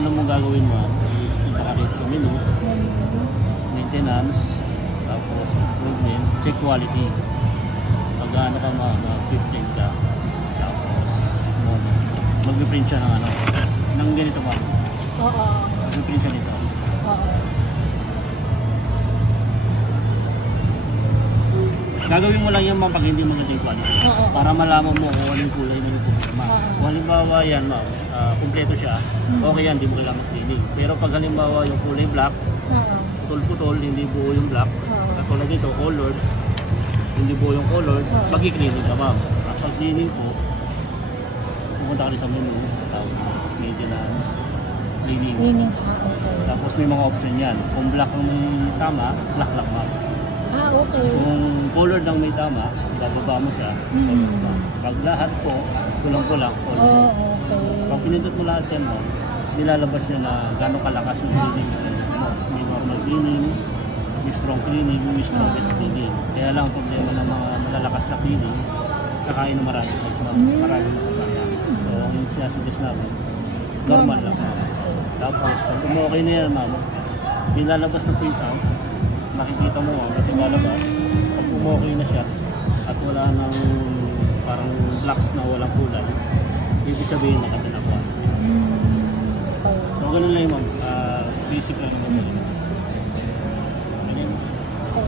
una mong gagawin mo is ipakakit sa menu, maintenance, tapos improvement, check quality. Pag ano ka mag-print ka, tapos mag-print siya ng ng ganito pa. Oo. Mag-print siya nito. Oo. Gagawin mo lang yan pag hindi maganda yung quality. Para malaman mo kung anong kulay na may problema. Kung halimbawa yan, kumpleto siya, okay yan, hindi mo kailangan cleaning. Pero pag halimbawa yung kulay black, putol-putol, hindi buo yung black, katulad nito, colored, hindi buo yung colored, mag-cleaning ka ma'am. Pag cleaning po, pupunta ka rin sa menu, tapos maintenance, cleaning. Tapos may mga option yan. Kung black ang tama, black lang ma'am. Okay. Kung colored ang may tama, bababa mo siya. Pag lahat po, kulang-kulang, colored. Okay. Pag pinindot mo lahat yan ma'am, nilalabas niya na gano'ng kalakas yung cleaning. May normal cleaning, may strong cleaning, may strongest cleaning. Kaya lang ang problema ng mga malalakas na cleaning, kakain ng maraming masasayang. So ang sinasuggest namin, normal lang. Tapos pag okay na yan ma'am, nilalabas na po yung tank, makikita mo kasi lalabas. Pag okay na siya at wala nang parang blocks na walang kulay, ibig sabihin nakatanakuan. So ganun lang yun ma'am, basic lang naman.